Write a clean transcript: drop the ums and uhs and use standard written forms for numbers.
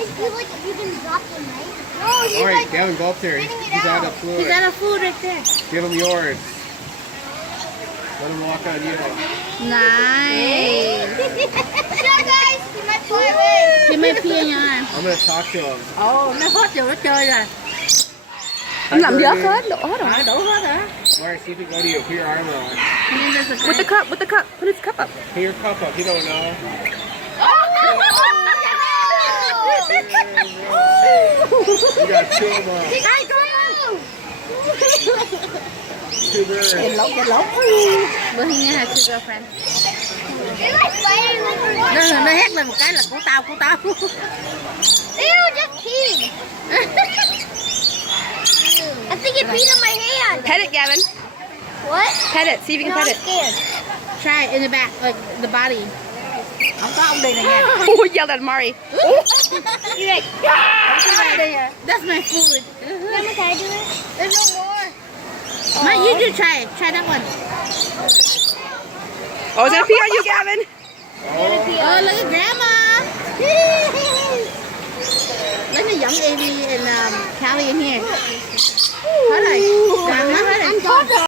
guys feel like you can drop them, right? No, he's All right, like Gavin, go up there. spitting it He's out out. of fluid. He's out of food right there. Give him yours. Let him walk on you. Nice. Sure, guys, he might fly away. He might pee in your arm. I'm gonna talk to him. Ồ, nó hết rồi, nó chơi rồi. Anh làm dớt Birdie. hết, đổ hết rồi. Đủ hết hả? Mari, see if he can go to you. Put your arm out. And then there's a With the cup, with the cup. Put his cup up. Put your cup up. You don't know. You got two of them. Hey, go! Two birds. Bữa hình như là two girlfriend. They're like fighting like Nó hét lên một cái là của tao, của tao. Ew, just peed. I think it peed on my hand. Pet it, Gavin. What? Pet it. See if you No, can I'm pet it. scared. Try it in the back, like the body. Không có ông đi này nha. Oh, yelled at Mari. You're like, That's my food. Grandma, can I do it? There's no more. Ma, you do try it. Try that one. Oh, is that pee on you, Gavin? Oh, look at grandma. Look at young Amy and Callie in here. Hết rồi. Hết rồi. I'm done.